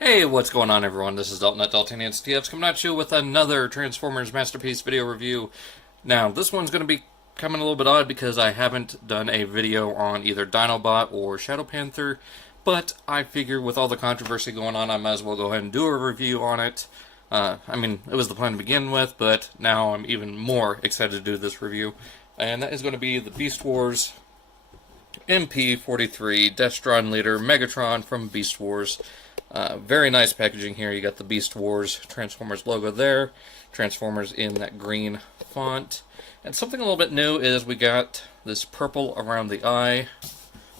Hey, what's going on, everyone? This is Dalton at Daltonians TFs coming at you with another Transformers Masterpiece video review. Now, this one's going to be coming a little bit odd because I haven't done a video on either Dinobot or Shadow Panther, but I figured with all the controversy going on, I might as well go ahead and do a review on it. It was the plan to begin with, but now I'm even more excited to do this review, and that is going to be the Beast Wars MP-43 Destron Leader Megatron from Beast Wars. Very nice packaging here. You got the Beast Wars Transformers logo there, Transformers in that green font. And something a little bit new is we got this purple around the eye.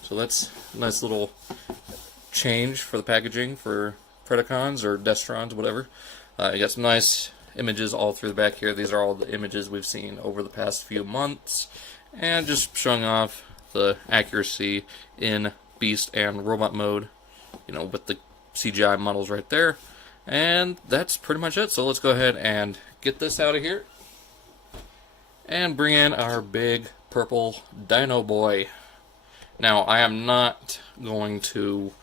So that's a nice little change for the packaging for Predacons or Destrons, whatever. You got some nice images all through the back here. These are all the images we've seen over the past few months. And just showing off the accuracy in Beast and Robot mode, with the CGI models right there. And that's pretty much it. So let's go ahead and get this out of here and bring in our big purple Dino Boy. Now, I am not going to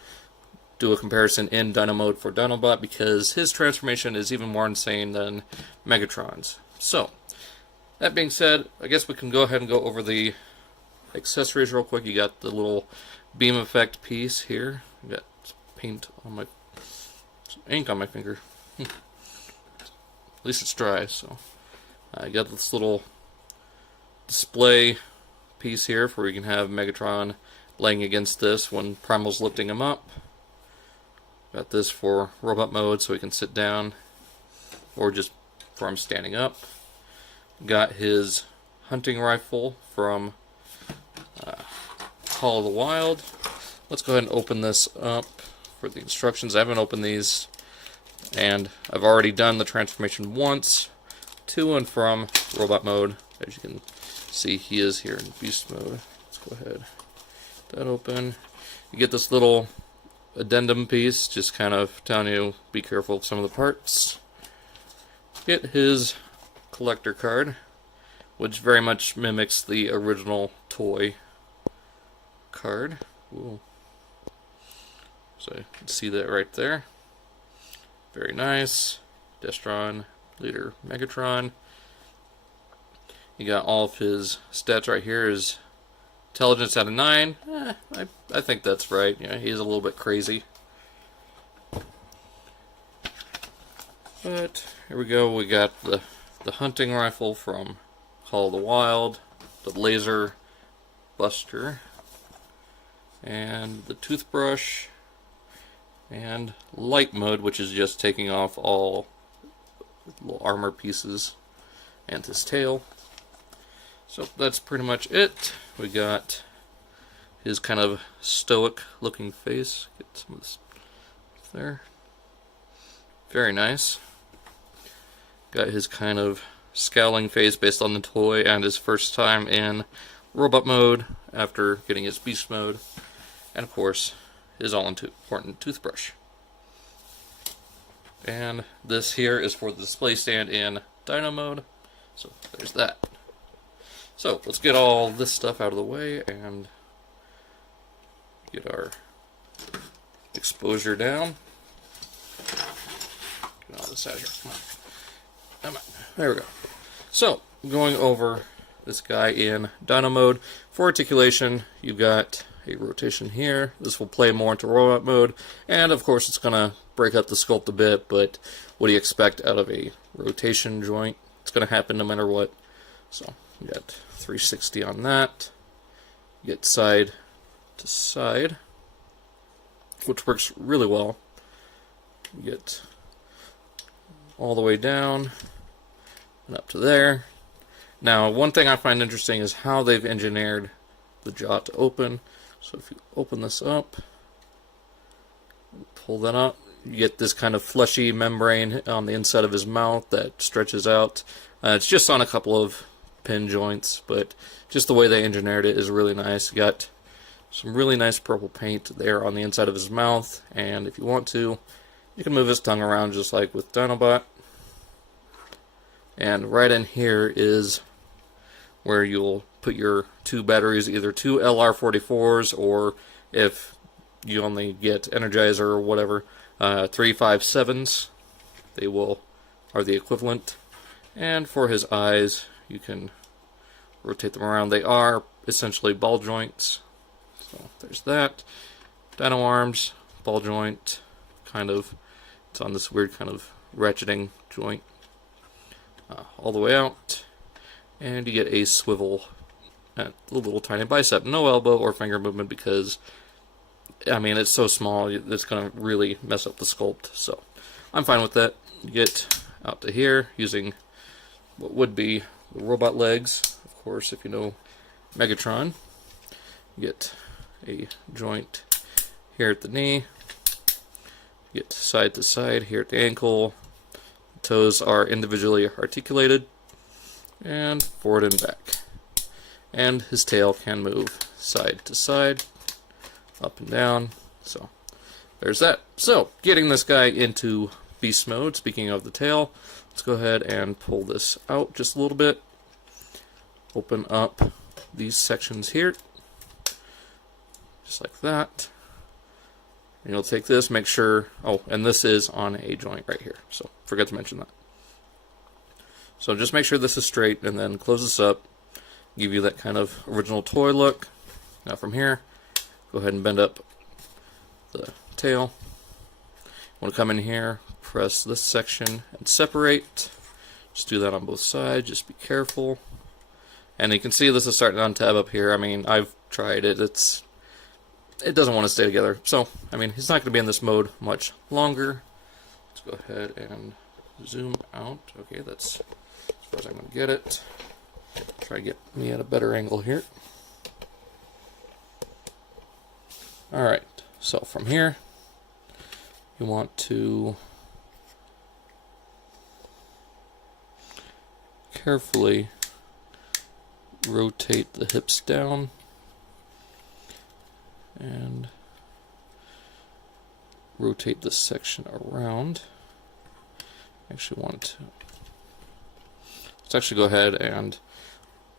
do a comparison in Dino mode for Dinobot because his transformation is even more insane than Megatron's. So, that being said, I guess we can go ahead and go over the accessories real quick. You got the little beam effect piece here. You got paint on some ink on my finger. At least it's dry. So I got this little display piece here for where you can have Megatron laying against this when Primal's lifting him up. Got this for robot mode so he can sit down or just for him standing up. Got his hunting rifle from Call of the Wild. Let's go ahead and open this up for the instructions. I haven't opened these, and I've already done the transformation once to and from robot mode. As you can see, he is here in beast mode. Let's go ahead, get that open. You get this little addendum piece, just kind of telling you be careful of some of the parts. Get his collector card, which very much mimics the original toy card. Ooh. So you can see that right there. Very nice. Destron, Leader Megatron. You got all of his stats right here. His intelligence out of 9. I think that's right. He's a little bit crazy. But here we go. We got the hunting rifle from Call of the Wild, the laser buster, and the toothbrush, and light mode, which is just taking off all little armor pieces, and his tail. So that's pretty much it. We got his kind of stoic looking face. Get some of this there. Very nice. Got his kind of scowling face based on the toy and his first time in robot mode after getting his beast mode. And of course, his all-important toothbrush. And this here is for the display stand in Dino mode. So there's that. So let's get all this stuff out of the way and get our exposure down. Get all this out of here. Come on. Come on. There we go. So, going over this guy in Dino mode. For articulation, you've got a rotation here. This will play more into robot mode, and of course it's going to break up the sculpt a bit, but what do you expect out of a rotation joint? It's going to happen no matter what. So you got 360 on that. You get side to side, which works really well. You get all the way down and up to there. Now, one thing I find interesting is how they've engineered the jaw to open. So if you open this up, pull that up, you get this kind of fleshy membrane on the inside of his mouth that stretches out. It's just on a couple of pin joints, but just the way they engineered it is really nice. You got some really nice purple paint there on the inside of his mouth, and if you want to, you can move his tongue around just like with Dinobot. And right in here is where you'll put your 2 batteries, either 2 LR44s, or if you only get Energizer or whatever, 357s, they are the equivalent. And for his eyes, you can rotate them around. They are essentially ball joints. So there's that. Dino arms, ball joint, kind of. It's on this weird kind of ratcheting joint all the way out. And you get a swivel at the little tiny bicep. No elbow or finger movement because, I mean, it's so small, it's going to really mess up the sculpt. So I'm fine with that. You get out to here using what would be the robot legs. Of course, if you know Megatron, you get a joint here at the knee. You get side to side here at the ankle. The toes are individually articulated. And forward and back. And his tail can move side to side, up and down. So there's that. So getting this guy into beast mode, speaking of the tail, let's go ahead and pull this out just a little bit. Open up these sections here, just like that. And you'll take this, make sure, oh, and this is on a joint right here, so forgot to mention that. So just make sure this is straight, and then close this up, give you that kind of original toy look. Now from here, go ahead and bend up the tail. Want to come in here, press this section, and separate. Just do that on both sides, just be careful. And you can see this is starting to untab up here. I mean, I've tried it, it doesn't want to stay together. So, I mean, he's not going to be in this mode much longer. Let's go ahead and zoom out. Okay, that's as far as I'm going to get it. Try to get me at a better angle here. Alright, so from here, you want to carefully rotate the hips down and rotate this section around. Actually want to, let's actually go ahead and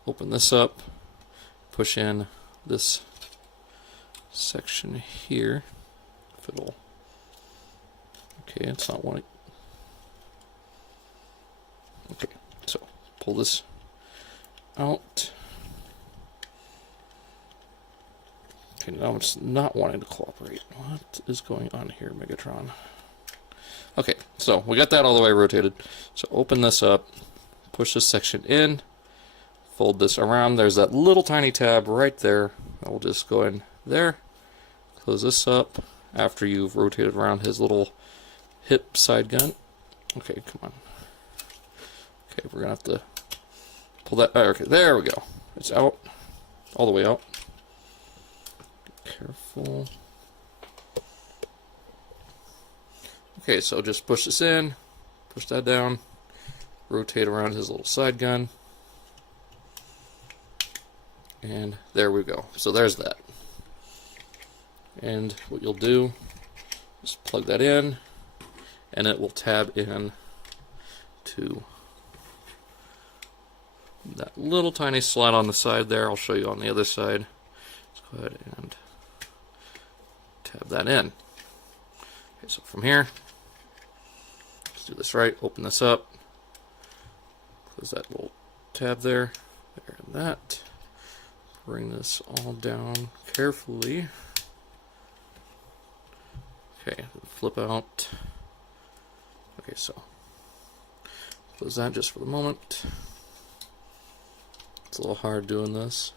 open this up, push in this section here, if it'll, okay, it's not wanting, okay, so pull this out. Okay, now it's not wanting to cooperate. What is going on here, Megatron? Okay, so we got that all the way rotated. So open this up, push this section in, fold this around. There's that little tiny tab right there. I'll just go in there, close this up after you've rotated around his little hip side gun. Okay, come on. Okay, we're gonna have to pull that. Okay, there we go. It's out, all the way out. Careful. Okay, so just push this in, push that down, rotate around his little side gun, and there we go. So there's that. And what you'll do is plug that in, and it will tab in to that little tiny slot on the side there. I'll show you on the other side. Let's go ahead and tab that in. Okay, so from here, let's do this right, open this up, close that little tab there, and that. Bring this all down carefully. Okay, flip out. Okay, so close that just for the moment. It's a little hard doing this.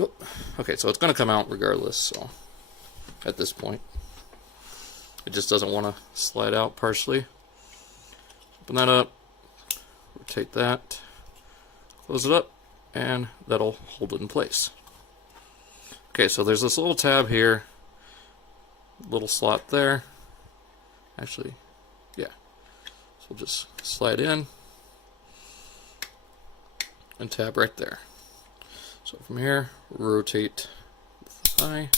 Oh, okay, so it's going to come out regardless, so at this point. It just doesn't want to slide out partially. Open that up, rotate that, close it up, and that'll hold it in place. Okay, so there's this little tab here, little slot there. Actually, yeah. So we'll just slide in and tab right there. So from here, rotate the thigh,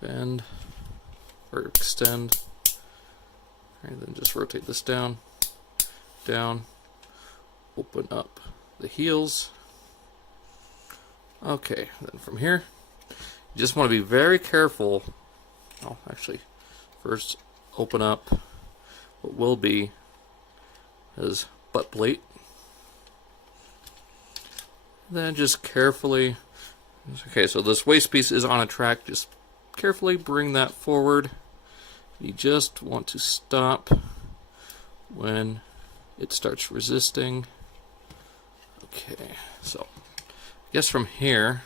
bend, or extend, and then just rotate this down, down, open up the heels. Okay, then from here, You just want to be very careful. Oh, actually, first open up what will be his butt plate. Then just carefully, okay, so this waist piece is on a track, just carefully bring that forward. You just want to stop when it starts resisting. Okay, so I guess from here,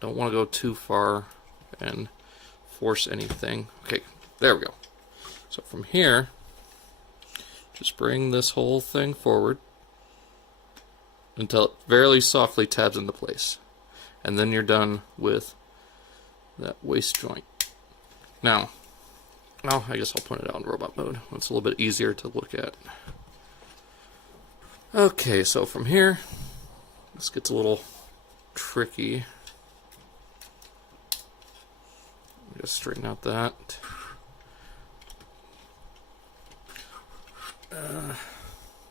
don't want to go too far and force anything. Okay, there we go. So from here, just bring this whole thing forward until it very softly tabs into place. And then you're done with that waist joint. Now, well, I guess I'll point it out in robot mode. It's a little bit easier to look at. Okay, so from here, this gets a little tricky. Just straighten out that.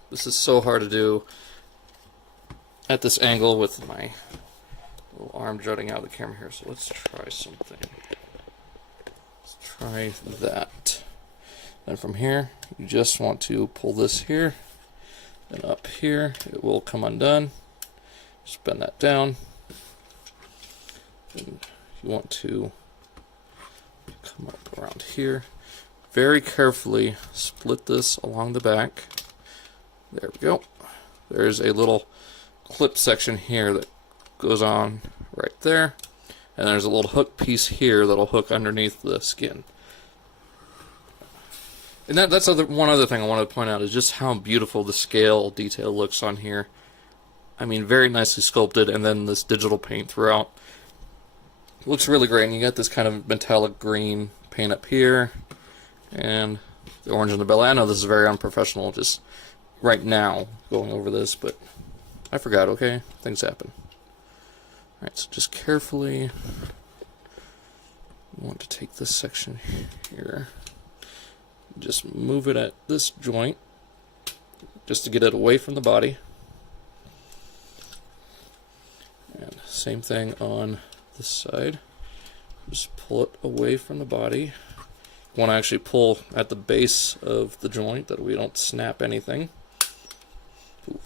This is so hard to do at this angle with my little arm jutting out of the camera here. So let's try something. Let's try that. Then from here, you just want to pull this here. Then up here, it will come undone. Just bend that down. And you want to come up around here. Very carefully split this along the back. There we go. There's a little clip section here that goes on right there. And there's a little hook piece here that'll hook underneath the skin. And that's one other thing I wanted to point out is just how beautiful the scale detail looks on here. I mean, very nicely sculpted, and then this digital paint throughout. It looks really great, and you got this kind of metallic green paint up here, and the orange on the belly. I know this is very unprofessional, just right now going over this, but I forgot, okay? Things happen. Alright, so just carefully, you want to take this section here. Just move it at this joint, just to get it away from the body. And same thing on this side. Just pull it away from the body. You want to actually pull at the base of the joint that we don't snap anything. Ooh.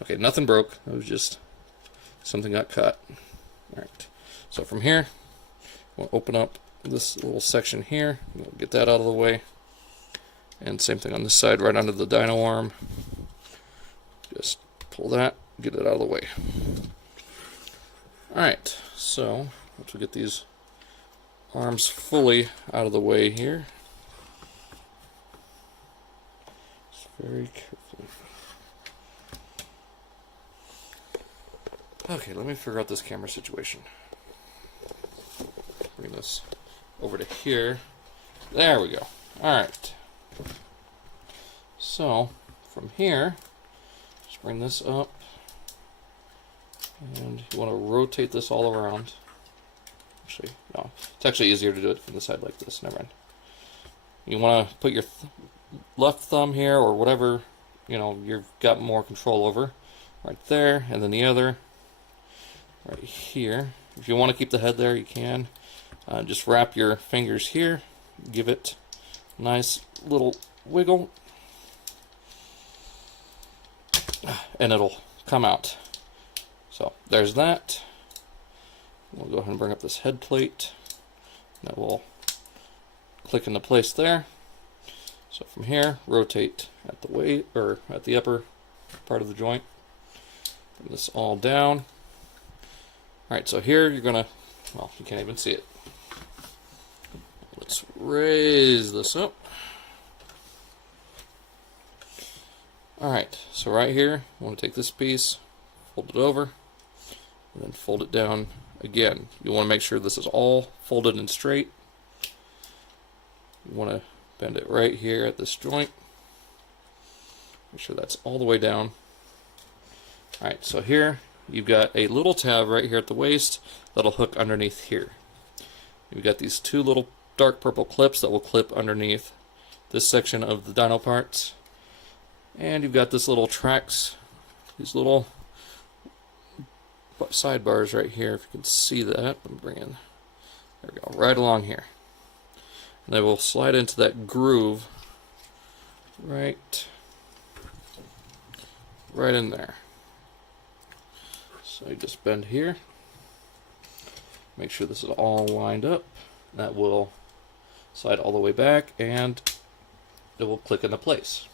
Okay, nothing broke. It was just something got cut. Alright, so from here, we'll open up this little section here. We'll get that out of the way. And same thing on this side, right under the dyno arm. Just pull that, get it out of the way. Alright, so once we get these arms fully out of the way here, just very carefully. Okay, let me figure out this camera situation. Bring this over to here. There we go. Alright. So, from here, just bring this up. And you want to rotate this all around. Actually, no. It's actually easier to do it from the side like this. Never mind. You want to put your left thumb here, or whatever, you know, you've got more control over. Right there, and then the other right here. If you want to keep the head there, you can. Just wrap your fingers here. Give it a nice little wiggle. And it'll come out. So there's that. We'll go ahead and bring up this head plate. That will click into place there. So from here, rotate at the weight, or at the upper part of the joint. Bring this all down. Alright, so here you're gonna, well, you can't even see it. Let's raise this up. Alright, so right here, I want to take this piece, fold it over, and then fold it down again. You want to make sure this is all folded and straight. You want to bend it right here at this joint. Make sure that's all the way down. Alright, so here you've got a little tab right here at the waist that'll hook underneath here. You've got these two little dark purple clips that will clip underneath this section of the dyno parts. And you've got this little tracks, these little sidebars right here, if you can see that. Let me bring in, there we go, right along here. And they will slide into that groove right in there. So you just bend here, make sure this is all lined up. That will slide all the way back and it will click into place.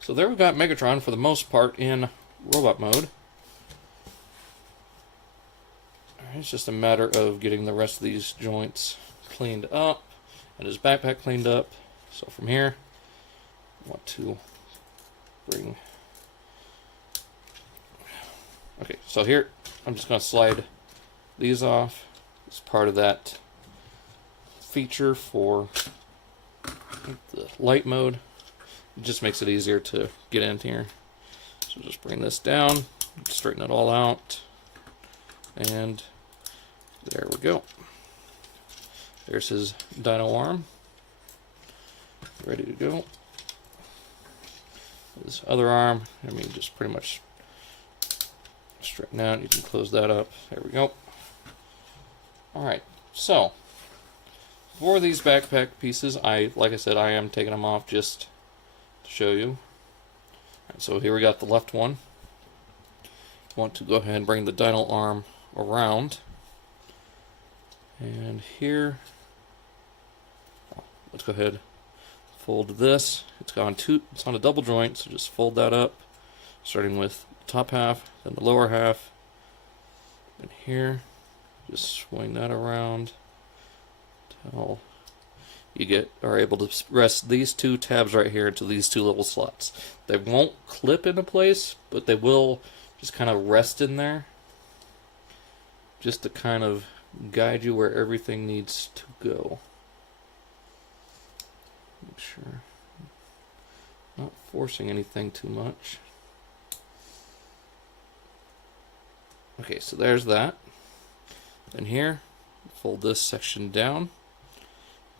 So there we got Megatron for the most part in robot mode. It's just a matter of getting the rest of these joints cleaned up and his backpack cleaned up. So from here, I want to bring... Okay, so here, I'm just going to slide these off. It's part of that feature for the light mode. It just makes it easier to get in here. So just bring this down, straighten it all out, and there we go. There's his dino arm, ready to go. His other arm, I mean, just pretty much straighten out. You can close that up. There we go. Alright, so for these backpack pieces, like I said, I am taking them off just to show you. Right, so here we got the left one. Want to go ahead and bring the dino arm around. And here, let's go ahead, fold this. It's on a double joint, so just fold that up, starting with the top half, then the lower half, and here, just swing that around until you are able to rest these two tabs right here into these two little slots. They won't clip into place, but they will just kind of rest in there, just to kind of guide you where everything needs to go. Make sure not forcing anything too much. Okay, so there's that. Then here, fold this section down,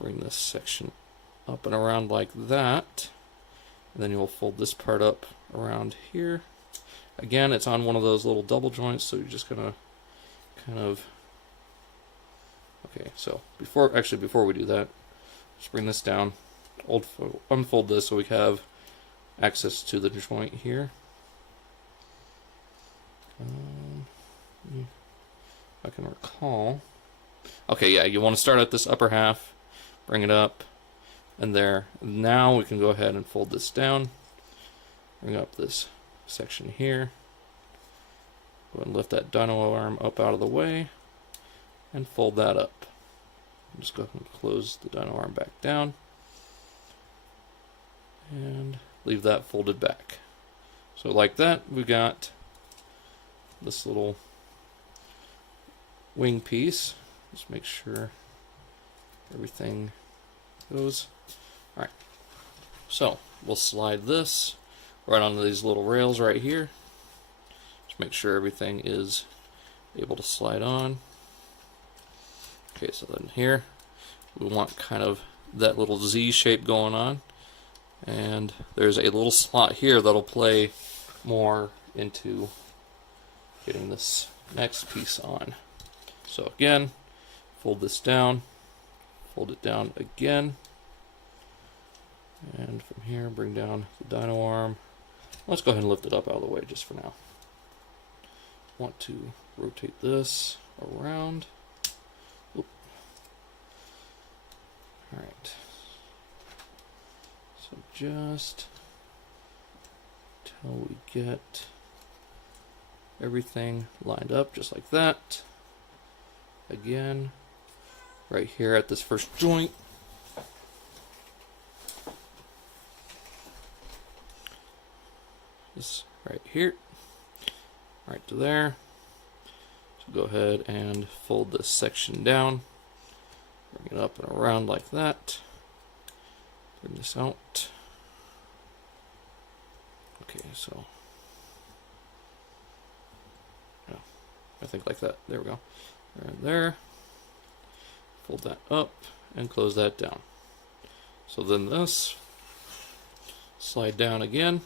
bring this section up and around like that, and then you'll fold this part up around here. Again, it's on one of those little double joints, so you're just gonna kind of... Okay, so before we do that, just bring this down, unfold this so we have access to the joint here. If I can recall. Okay, yeah, you want to start at this upper half, bring it up, and there. Now we can go ahead and fold this down, bring up this section here, go ahead and lift that dino arm up out of the way, and fold that up. Just go ahead and close the dino arm back down, and leave that folded back. So like that, we got this little wing piece. Just make sure everything goes. Alright, so we'll slide this right onto these little rails right here. Just make sure everything is able to slide on. Okay, so then here we want kind of that little Z shape going on, and there's a little slot here that'll play more into getting this next piece on. So again, fold this down, fold it down again, and from here bring down the dino arm. Let's go ahead and lift it up out of the way just for now. Want to rotate this around. Oop. Alright, so just till we get everything lined up just like that. Again, right here at this first joint, this right here, right to there. So go ahead and fold this section down, bring it up and around like that, bring this out. Okay, so I think like that. There we go. Right there. Fold that up and close that down. So then this, slide down again.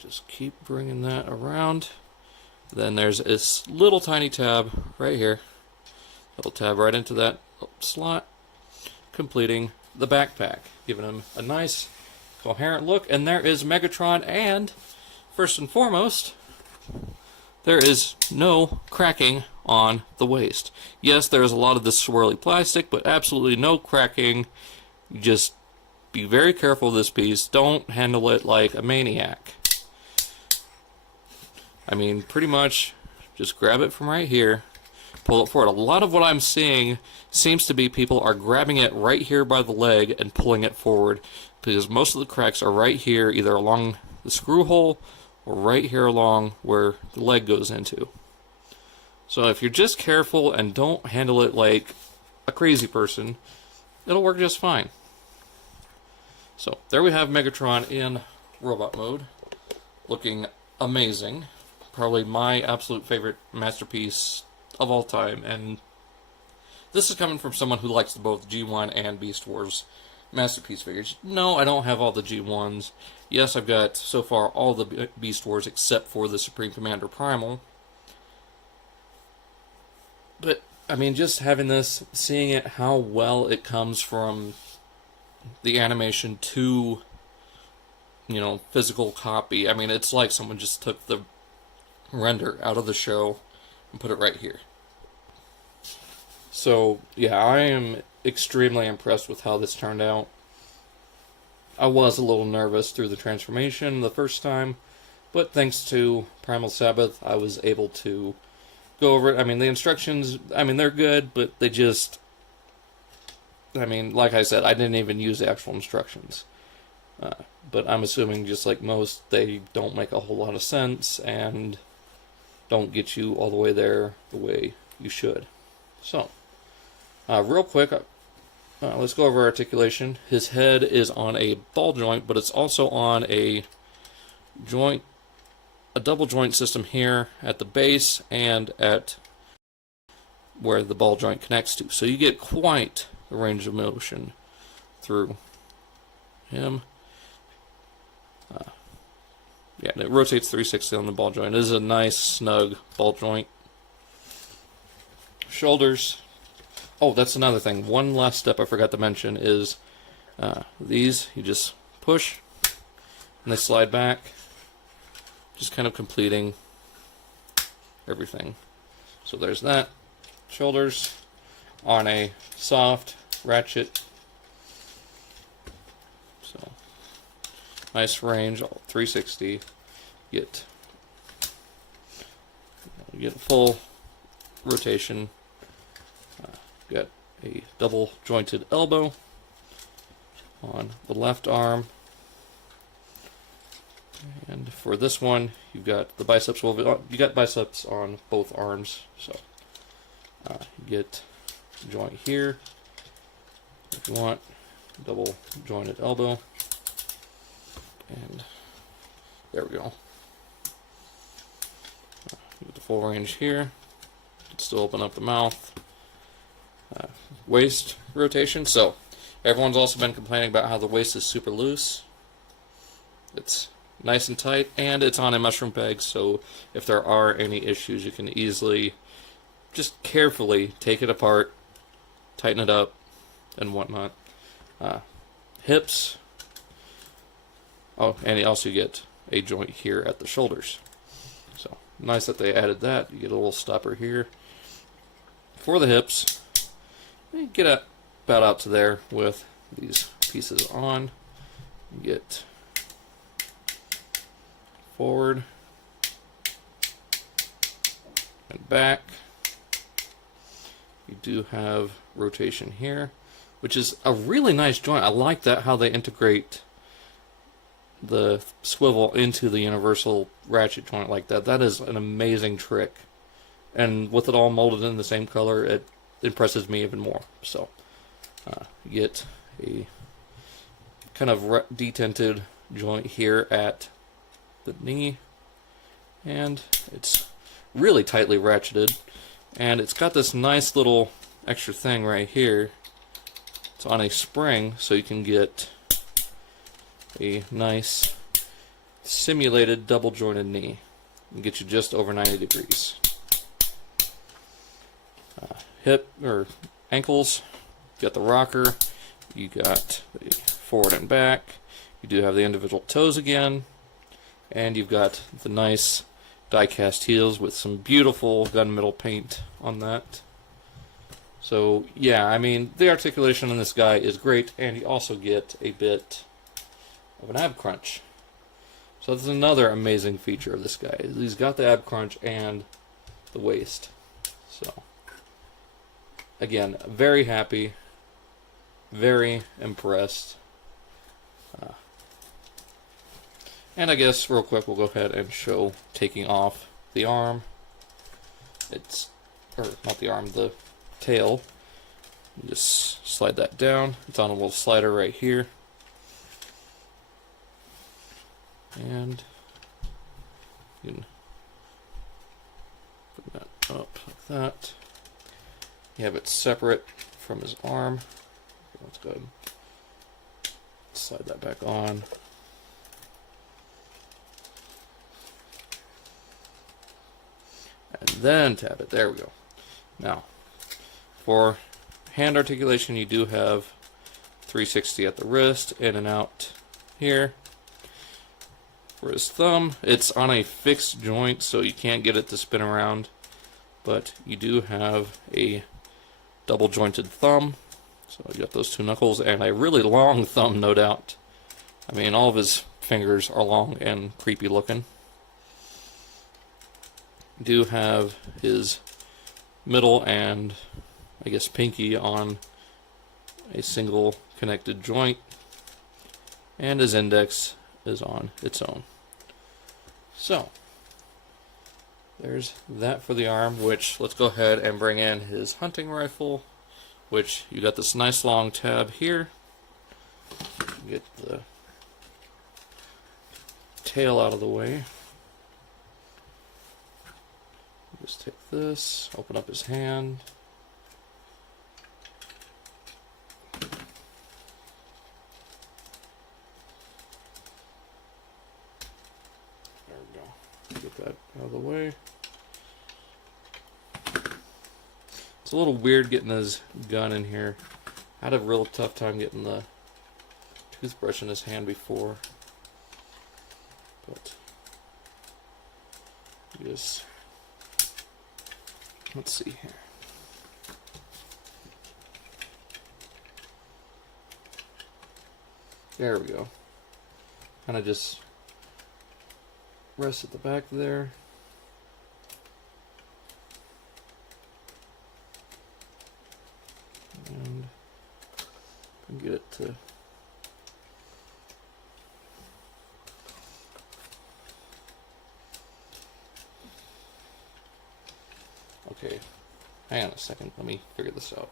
just keep bringing that around. Then there's this little tiny tab right here. Little tab right into that slot, completing the backpack, giving him a nice, coherent look. And there is Megatron, and first and foremost, there is no cracking on the waist. Yes, there's a lot of this swirly plastic, but absolutely no cracking. Just be very careful of this piece. Don't handle it like a maniac. I mean, pretty much just grab it from right here, pull it forward. A lot of what I'm seeing seems to be people are grabbing it right here by the leg and pulling it forward, because most of the cracks are right here, either along the screw hole or right here along where the leg goes into. So if you're just careful and don't handle it like a crazy person, it'll work just fine. So there we have Megatron in robot mode, looking amazing. Probably my absolute favorite masterpiece of all time, and this is coming from someone who likes both G1 and Beast Wars masterpiece figures. No, I don't have all the G1s. Yes, I've got, so far, all the Beast Wars except for the Supreme Commander Primal. But, I mean, just having this, seeing it, how well it comes from the animation to, you know, physical copy. I mean, it's like someone just took the render out of the show and put it right here. So, yeah, I am extremely impressed with how this turned out. I was a little nervous through the transformation the first time, but thanks to Primal Sabbath, I was able to go over it. I mean, the instructions, I mean, they're good, but they just, I mean, like I said, I didn't even use the actual instructions. But I'm assuming, just like most, they don't make a whole lot of sense and don't get you all the way there the way you should. So, real quick, let's go over articulation. His head is on a ball joint, but it's also on a joint, a double joint system here at the base and at where the ball joint connects to. So you get quite the range of motion through him. Yeah, and it rotates 360 on the ball joint. It is a nice, snug ball joint. Shoulders. Oh, that's another thing. One last step I forgot to mention is these, you just push and they slide back, just kind of completing everything. So there's that. Shoulders on a soft ratchet. So nice range, 360. Get full rotation. Got a double jointed elbow on the left arm, and for this one you've got the biceps. Well, you got biceps on both arms, so you get a joint here if you want, double jointed elbow, and there we go. Get the full range here. Still open up the mouth. Waist rotation. So everyone's also been complaining about how the waist is super loose. It's nice and tight, and it's on a mushroom peg, so if there are any issues, you can easily just carefully take it apart, tighten it up, and whatnot. Hips. Oh, and you also get a joint here at the shoulders. So nice that they added that. You get a little stopper here for the hips. You get about out to there with these pieces on. You get forward and back. You do have rotation here, which is a really nice joint. I like that, how they integrate the swivel into the universal ratchet joint like that. That is an amazing trick. And with it all molded in the same color, it impresses me even more. So you get a kind of detented joint here at the knee, and it's really tightly ratcheted, and it's got this nice little extra thing right here. It's on a spring, so you can get a nice simulated double jointed knee. And get you just over 90 degrees. Hip or ankles, you got the rocker, you got the forward and back, you do have the individual toes again, and you've got the nice die-cast heels with some beautiful gunmetal paint on that. So yeah, I mean, the articulation on this guy is great, and you also get a bit of an ab crunch. So that's another amazing feature of this guy. He's got the ab crunch and the waist. So again, very happy, very impressed. And I guess real quick we'll go ahead and show taking off the arm. Or not the arm, the tail. Just slide that down. It's on a little slider right here. And you can bring that up like that. You have it separate from his arm. Let's go ahead and slide that back on. And then tap it. There we go. Now, for hand articulation, you do have 360 at the wrist, in and out here. For his thumb, it's on a fixed joint, so you can't get it to spin around. But you do have a double jointed thumb. So you got those two knuckles and a really long thumb, no doubt. I mean, all of his fingers are long and creepy looking. You do have his middle and I guess pinky on a single connected joint, and his index is on its own. So there's that for the arm, which let's go ahead and bring in his hunting rifle, which you got this nice long tab here. Get the tail out of the way. Just take this, open up his hand. There we go. Get that out of the way. It's a little weird getting his gun in here. I had a real tough time getting the toothbrush in his hand before. But just let's see here. There we go. Kind of just rest at the back there. And get it to okay, hang on a second, let me figure this out.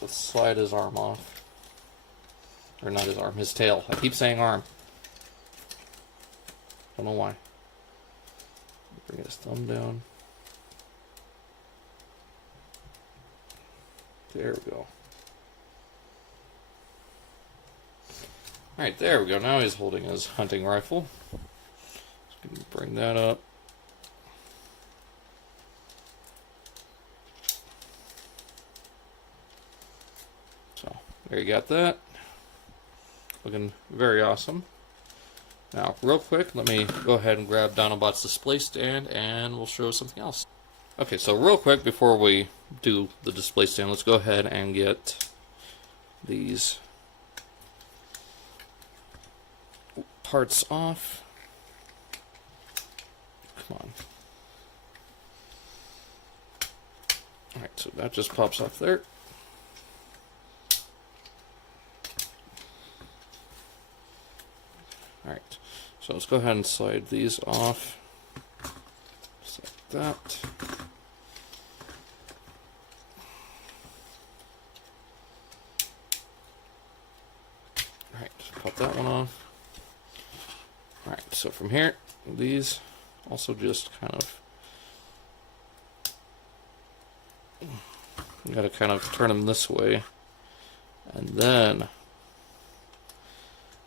Let's slide his arm off. Or not his arm, his tail. I keep saying arm. Don't know why. Bring his thumb down. There we go. Alright, there we go. Now he's holding his hunting rifle. Just gonna bring that up. So, there you got that. Looking very awesome. Now, real quick, let me go ahead and grab Dinobot's display stand and we'll show something else. Okay, so real quick before we do the display stand, let's go ahead and get these parts off. Come on. Alright, so that just pops off there. Alright, so let's go ahead and slide these off. Just like that. Alright, pop that one off. Alright, so from here, these also just kind of You gotta kind of turn them this way, and then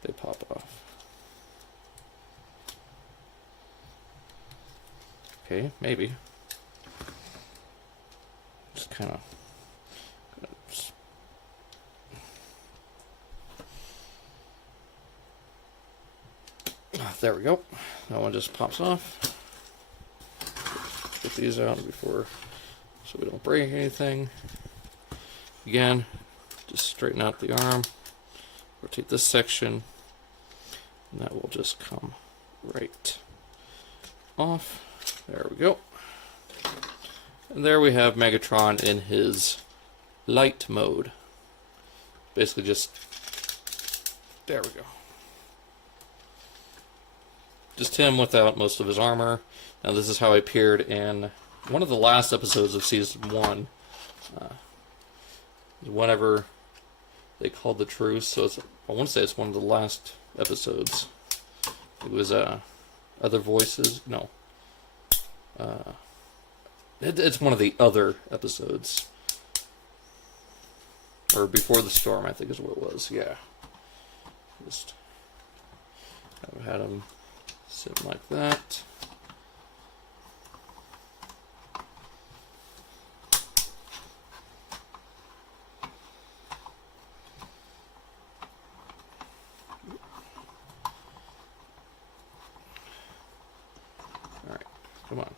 they pop off. Okay, maybe. Just kind of. There we go. That one just pops off. Get these out before, so we don't break anything. Again, just straighten out the arm. Rotate this section, and that will just come right off. There we go. And there we have Megatron in his light mode. Basically just, there we go. Just him without most of his armor. Now this is how he appeared in one of the last episodes of Season 1. Whenever they called the truce, so it's, I want to say it's one of the last episodes. It was Other Voices? No. It's one of the other episodes. Or Before the Storm, I think is what it was, yeah. Just I've had him sit like that. Alright, come on.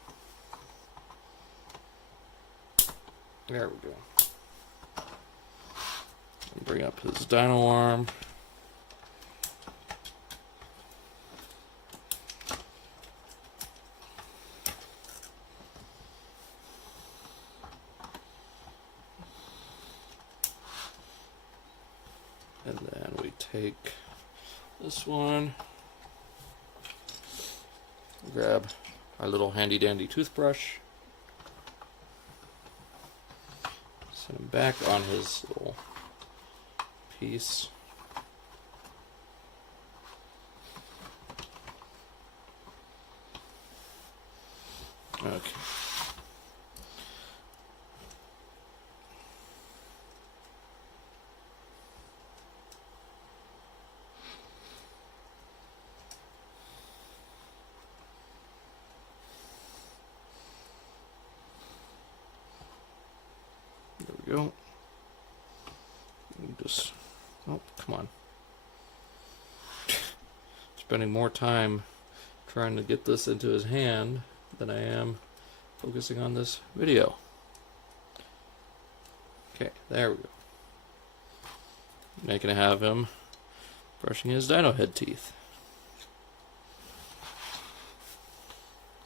There we go. Bring up his dino arm. And then we take this one, grab our little handy dandy toothbrush, set him back on his little piece. Okay. There we go. Just, oh, come on. Spending more time trying to get this into his hand than I am focusing on this video. Okay, there we go. Making it have him brushing his dino head teeth.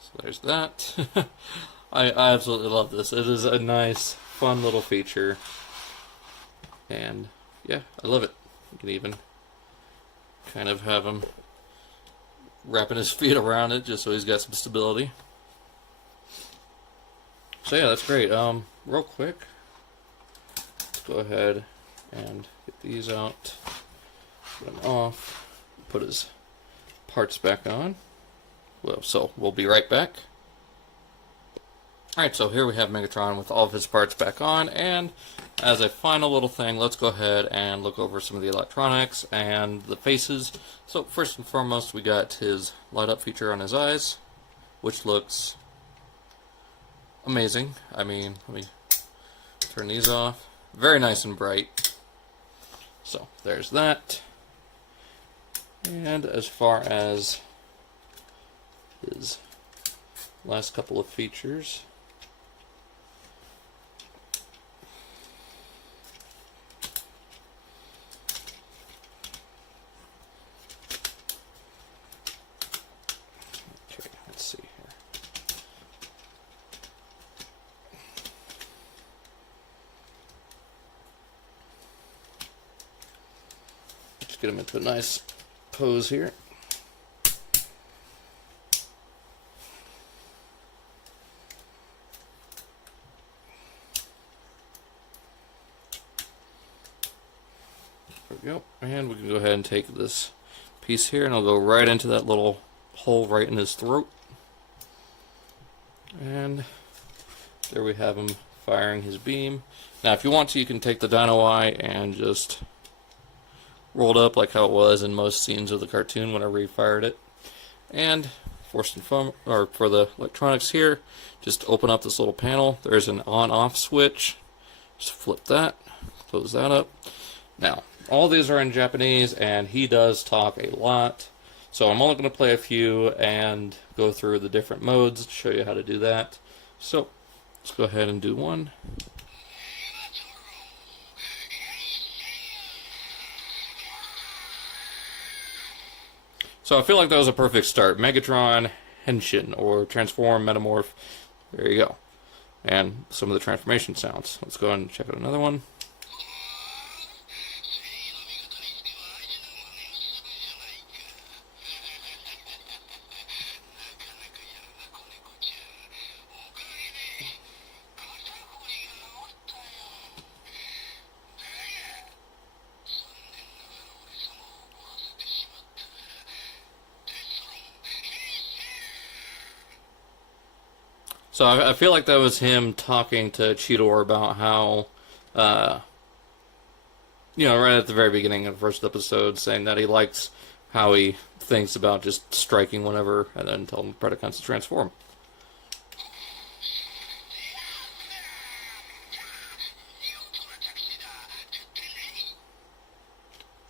So there's that. I absolutely love this. It is a nice, fun little feature. And yeah, I love it. You can even kind of have him wrapping his feet around it just so he's got some stability. So yeah, that's great. Real quick, let's go ahead and get these out, put them off, put his parts back on. Well, so we'll be right back. Alright, so here we have Megatron with all of his parts back on, and as a final little thing, let's go ahead and look over some of the electronics and the faces. So first and foremost, we got his light up feature on his eyes, which looks amazing. I mean, let me turn these off. Very nice and bright. So there's that. And as far as his last couple of features, get him into a nice pose here. There we go. And we can go ahead and take this piece here and I'll go right into that little hole right in his throat. And there we have him firing his beam. Now, if you want to, you can take the Dino Eye and just roll it up like how it was in most scenes of the cartoon whenever he fired it. And for the electronics here, just open up this little panel. There's an on-off switch. Just flip that, close that up. Now, all these are in Japanese, and he does talk a lot. So I'm only going to play a few and go through the different modes to show you how to do that. So let's go ahead and do one. So I feel like that was a perfect start. Megatron, Henshin, or Transform, Metamorph. There you go. And some of the transformation sounds. Let's go ahead and check out another one. So I feel like that was him talking to Cheetor about how, right at the very beginning of the first episode, saying that he likes how he thinks about just striking whenever, and then telling the Predacons to transform.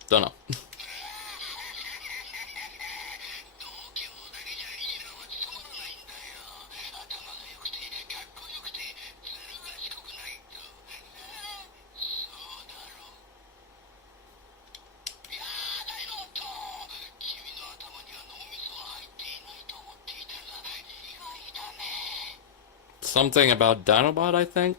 Don't know. Something about Dinobot, I think?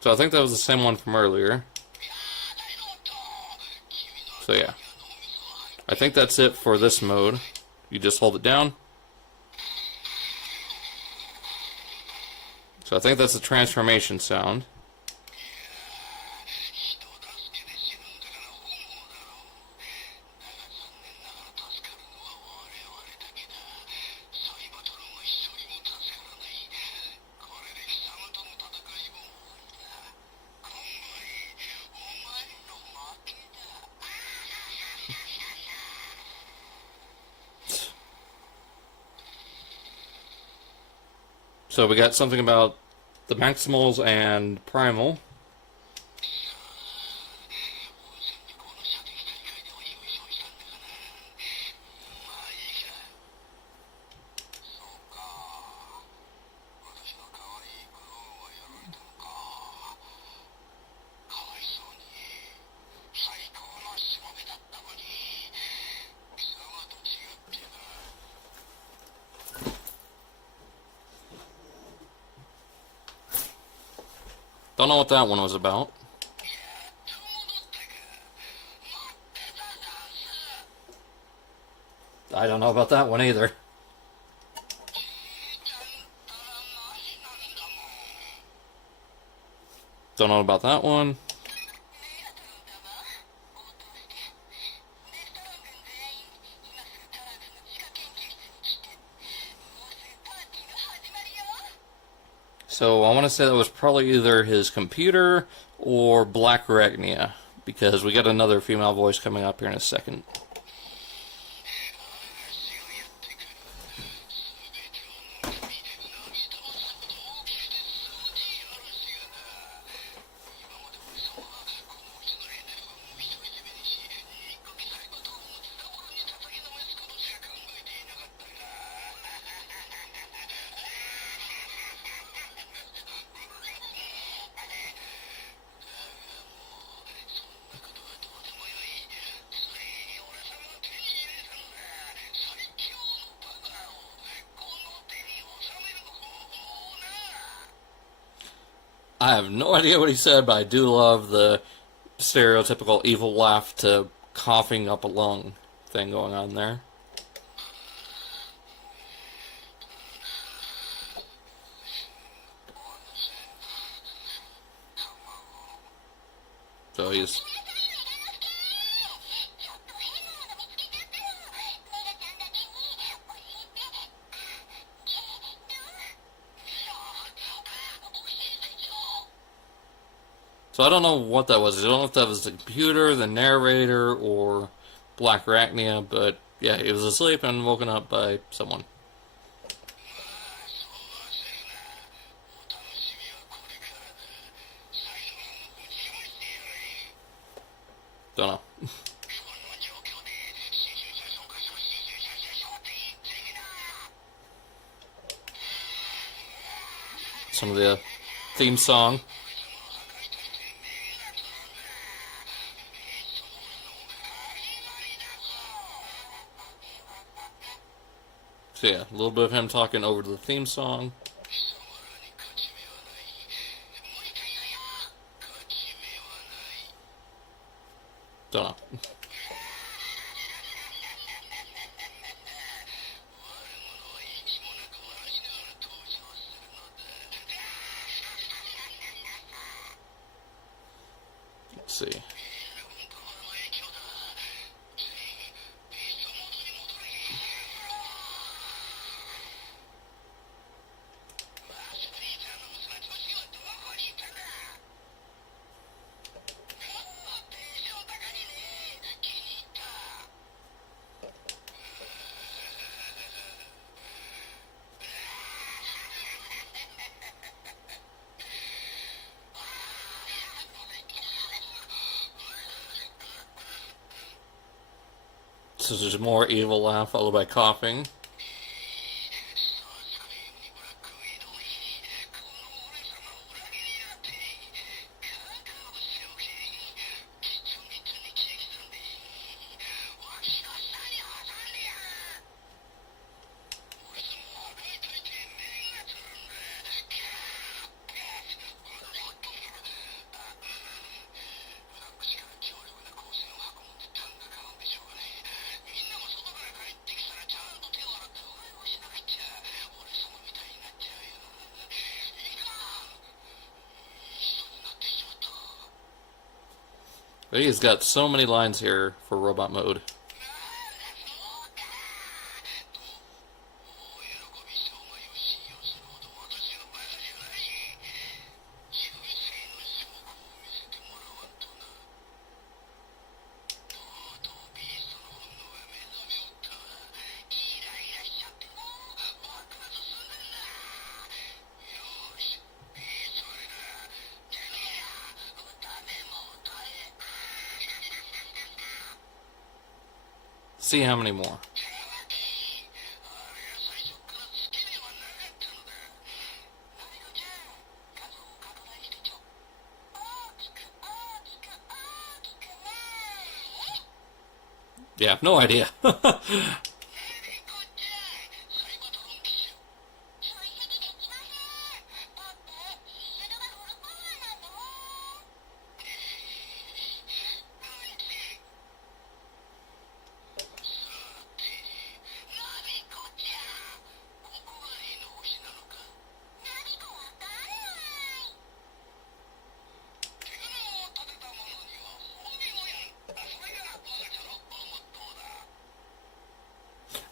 So I think that was the same one from earlier. So yeah, I think that's it for this mode. You just hold it down. So I think that's the transformation sound. So we got something about the Maximals and Primal. Don't know what that one was about. I don't know about that one either. Don't know about that one. So I want to say that was probably either his computer or Black Arachnia, because we got another female voice coming up here in a second. I have no idea what he said, but I do love the stereotypical evil laugh to coughing up a lung thing going on there. So he's... So I don't know what that was. I don't know if that was the computer, the narrator, or Black Arachnia, but yeah, he was asleep and woken up by someone. Don't know. Some of the theme song. So yeah, a little bit of him talking over the theme song. Don't know. Let's see. So there's more evil laugh followed by coughing. But he's got so many lines here for robot mode. See how many more. Yeah, no idea.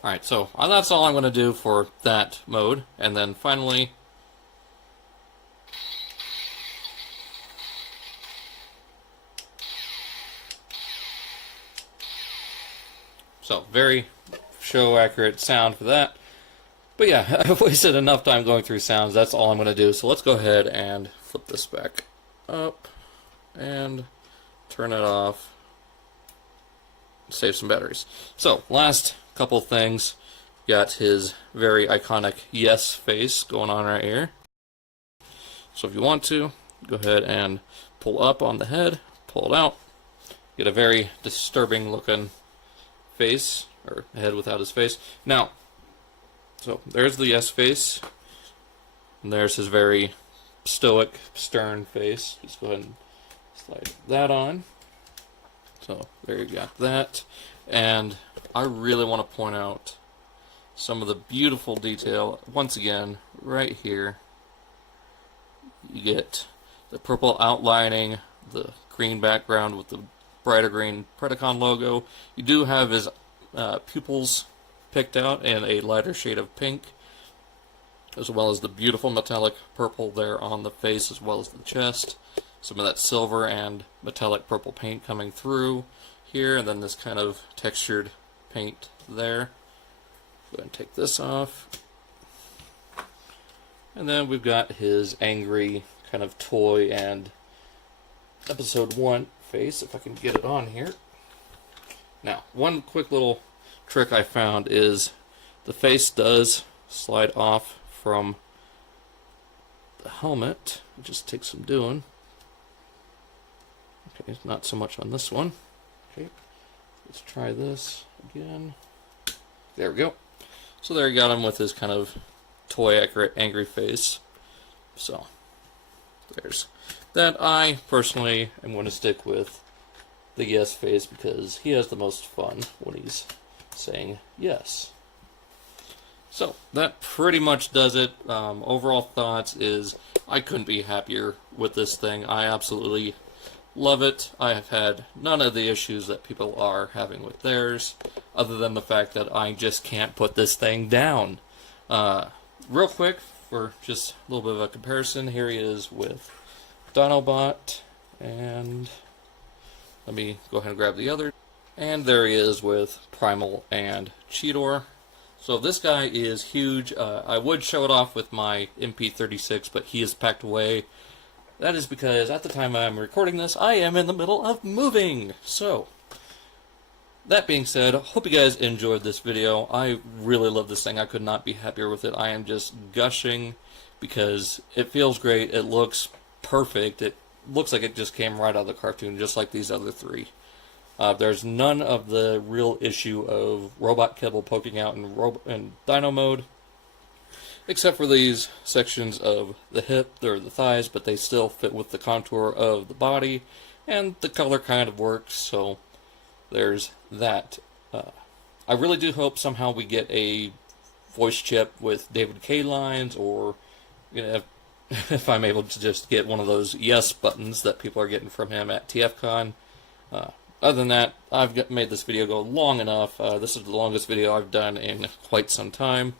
Alright, so that's all I'm going to do for that mode. And then finally, so very show accurate sound for that. But yeah, I've wasted enough time going through sounds. That's all I'm going to do. So let's go ahead and flip this back up and turn it off. Save some batteries. So, last couple things. Got his very iconic yes face going on right here. So if you want to, go ahead and pull up on the head, pull it out. Get a very disturbing looking face, or head without his face. Now, so there's the yes face, and there's his very stoic, stern face. Just go ahead and slide that on. So there you got that. And I really want to point out some of the beautiful detail. Once again, right here, you get the purple outlining, the green background with the brighter green Predacon logo. You do have his pupils picked out in a lighter shade of pink, as well as the beautiful metallic purple there on the face, as well as the chest. Some of that silver and metallic purple paint coming through here, and then this kind of textured paint there. Go ahead and take this off. And then we've got his angry kind of toy and episode 1 face, if I can get it on here. Now, one quick little trick I found is the face does slide off from the helmet. It just takes some doing. Okay, not so much on this one. Okay, let's try this again. There we go. So there you got him with his kind of toy accurate angry face. So there's that. I personally am going to stick with the yes face because he has the most fun when he's saying yes. So that pretty much does it. Overall thoughts is I couldn't be happier with this thing. I absolutely love it. I have had none of the issues that people are having with theirs, other than the fact that I just can't put this thing down. Real quick, for just a little bit of a comparison, here he is with Dinobot, and let me go ahead and grab the other. And there he is with Primal and Cheetor. So this guy is huge. I would show it off with my MP-43, but he is packed away. That is because at the time I'm recording this, I am in the middle of moving. So, that being said, hope you guys enjoyed this video. I really love this thing. I could not be happier with it. I am just gushing because it feels great. It looks perfect. It looks like it just came right out of the cartoon, just like these other three. There's none of the real issue of robot kibble poking out in dino mode, except for these sections of the hip or the thighs, but they still fit with the contour of the body, and the color kind of works, so there's that. I really do hope somehow we get a voice chip with David K. lines, or if I'm able to just get one of those yes buttons that people are getting from him at TFCon. Other than that, I've made this video go long enough. This is the longest video I've done in quite some time.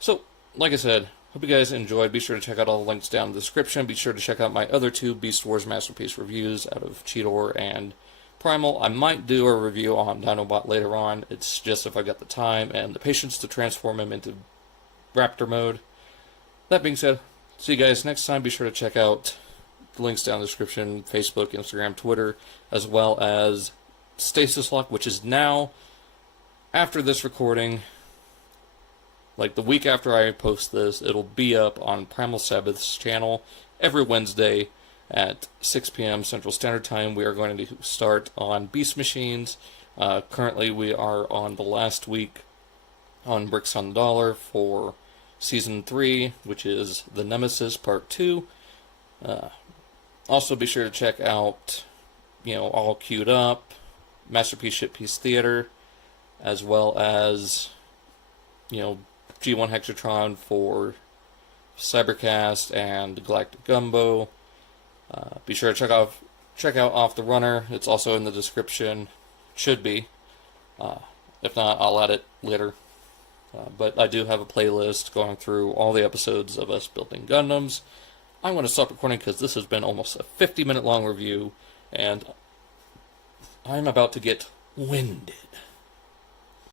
So, like I said, hope you guys enjoyed. Be sure to check out all the links down in the description. Be sure to check out my other 2 Beast Wars Masterpiece reviews out of Cheetor and Primal. I might do a review on Dinobot later on. It's just if I've got the time and the patience to transform him into Raptor mode. That being said, see you guys next time. Be sure to check out the links down in the description, Facebook, Instagram, Twitter, as well as Stasis Lock, which is now, after this recording, like the week after I post this, it'll be up on Primal Sabbath's channel every Wednesday at 6 p.m. Central Standard Time. We are going to start on Beast Machines. Currently, we are on the last week on Bricks on the Dollar for Season 3, which is The Nemesis Part 2. Also, be sure to check out, All Queued Up, Masterpiece Shitpiece Theater, as well as, G1 Hexatron for Cybercast and Galactic Gumbo. Be sure to check out Off the Runner. It's also in the description. Should be. If not, I'll add it later. But I do have a playlist going through all the episodes of us building Gundams. I'm going to stop recording because this has been almost a 50-minute long review, and I'm about to get winded.